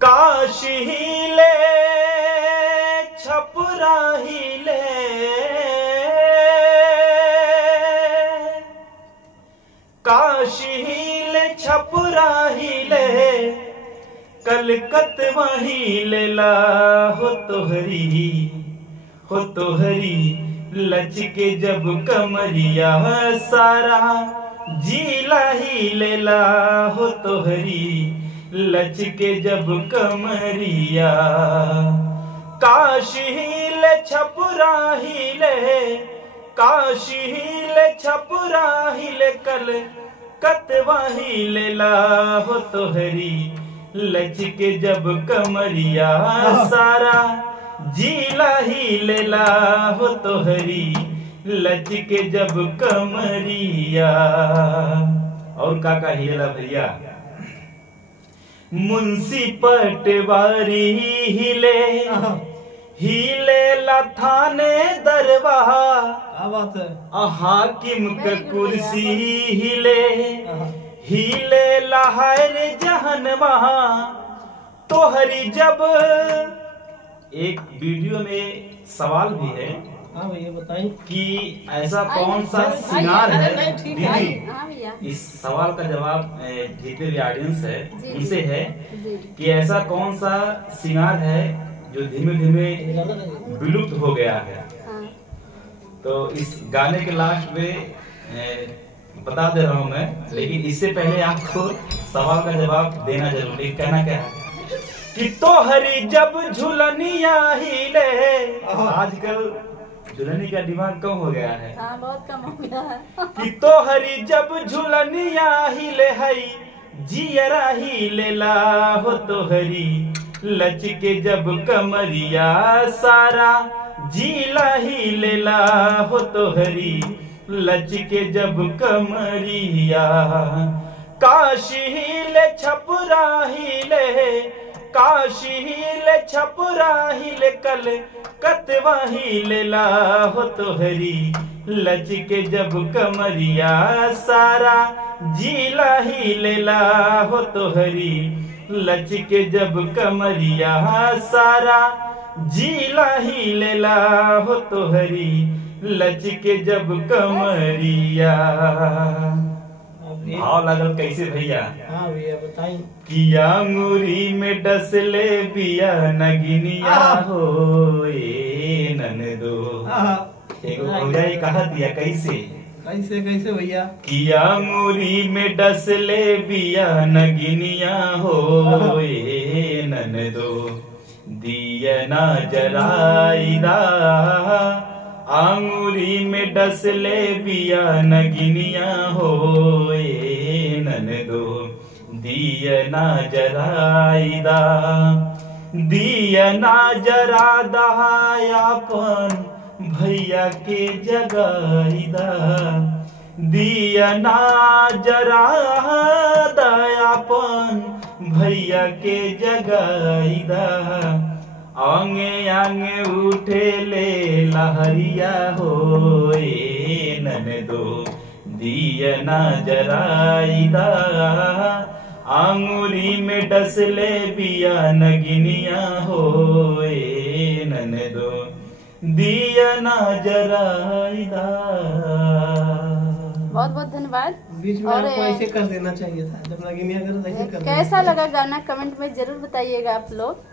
काश हिले छपरा हिले, काश हिले छपरा हिले, कलकत्ता हिले ला हो तोहरी लचके जब कमरिया, सारा जिला हिले ला हो तोहरी लचके जब कमरिया। काश हिले छपरा हिले, काश हिले छपरा हिले, कलकत्ता हिले ला हो तोहरी लचके जब कमरिया, सारा जिला हिले ला हो तोहरी लचके जब कमरिया। और का हिलेला भैया, मुंशी पटवारी हिले, हिले ला थाने दरबार, क्या बात है, हाकिम का कुर्सी हिले, हिले ला है जहनवा तोहरी जब। एक वीडियो में सवाल भी है, हाँ भैया बताइए कि ऐसा कौन सा श्रृंगार है दीदी, इस सवाल का जवाब जितने भी ऑडियंस है उनसे है कि ऐसा कौन सा श्रृंगार है जो धीमे धीमे विलुप्त हो गया है। तो इस गाने के लास्ट में बता दे रहा हूँ मैं, लेकिन इससे पहले आपको सवाल का जवाब देना जरूरी। कहना क्या है कि तोहरी जब झुलनिया हिले, आजकल झुलनी का डिमांड कम हो गया है, बहुत कम हो गया है। कि तोहरी जब झुलनिया हिले है, जियरा हिले ला हो तोहरी लचके जब कमरिया, सारा जिला हिले ला हो तोहरी लचके जब कमरिया। काश हिले छपरा हिले, काश हिले छपरा हिले, कलकत्ता हिले ला हो तोहरी लचके जब कमरिया, सारा जिला हिले ला हो तोहरी लचके जब कमरिया, सारा जिला हिले ला हो तोहरी लचके जब कमरिया। भाव लागल कैसे भैया? हाँ भैया बताइए। किया अंगूरी में डसले बिया नगिनिया हो ननदो। भैया कहा दिया कैसे कैसे कैसे भैया? किया अंगूरी में डसले बिया नगिनिया हो ननदो, दिया ना जराइदा अंगूरी में डसले बिया नगिनिया हो ननदो, दिया ना जराइदा, दिया ना जरा दहायापन भैया के जगाइदा, दिया ना जरा दयापन भैया के जगाइदा, आंगे आंगे उठे ले लहरिया हो ननदो, दिया ना जराइदा अंगूरी में डसले बिया नगिनिया हो ननदो, दिया ना जराइदा। बहुत बहुत धन्यवाद। बीच में आपको ऐसे कर देना चाहिए था, जब नगिनिया कर ऐसे कर। कैसा लगा गाना कमेंट में जरूर बताइएगा आप लोग।